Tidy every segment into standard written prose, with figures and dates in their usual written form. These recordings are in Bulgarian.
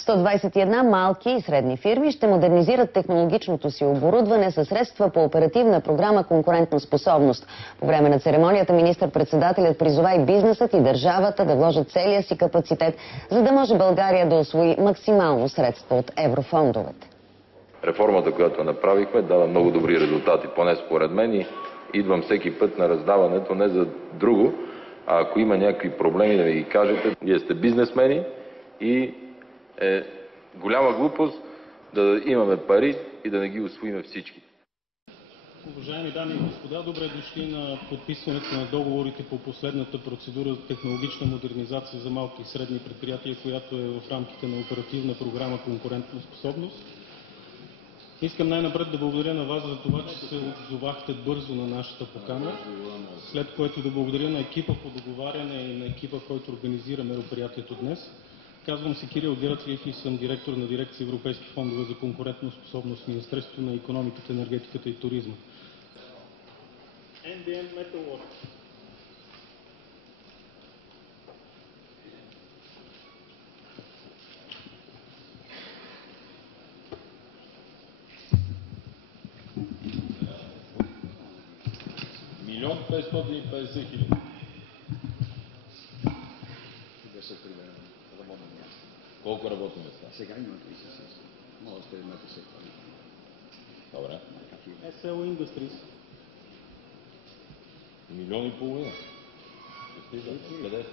121 малки и средни фирми ще модернизират технологичното си оборудване със средства по оперативна програма «Конкурентна способност». По време на церемонията министър-председателят призова и бизнесът, и държавата да вложат целия си капацитет, за да може България да усвои максимално средства от еврофондовете. Реформата, която направихме, дава много добри резултати, поне според мен, и идвам всеки път на раздаването не за друго, а ако има някакви проблеми да ми ги кажете. Вие сте бизнесмени и е голяма глупост да имаме пари и да не ги усвоиме всички. Уважаеми дами и господа, добре дошли на подписването на договорите по последната процедура за технологична модернизация за малки и средни предприятия, която е в рамките на оперативна програма «Конкурентна способност». Искам най-напред да благодаря на вас за това, че се отзовахте бързо на нашата покана, след което да благодаря на екипа по договаряне и на екипа, който организира мероприятието днес. Казвам се Кирил Герацлиев и съм директор на дирекция Европейски фондове за конкурентна способност в Министерството на икономиката, енергетиката и туризма. NDM Metalworks. Милион 550 хиляди. Колко работни места? Сега има 36. Може да имате сектор. Добре. SL Industries. Милион и половина. Къде?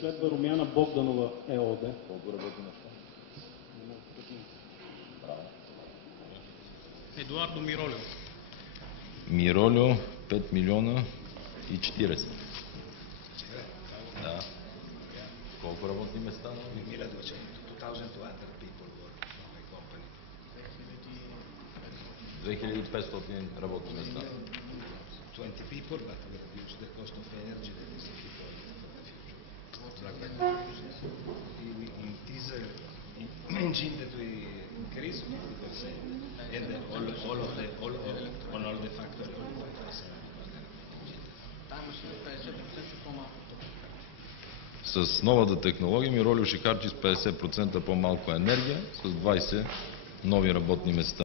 Следва Румяна Богданова ЕОД. Колко работни места? Браво. Едуардо Миролио. Миролио 5 милиона и 40. Да. Колко работни места? 2500 работни места. 20 people, but we reduce the cost of energy that is difficult for the future. It is an engine that we increase 50%, and on all the factory. С новата технология Миролио ще харчи с 50% по-малко енергия, с 20 нови работни места.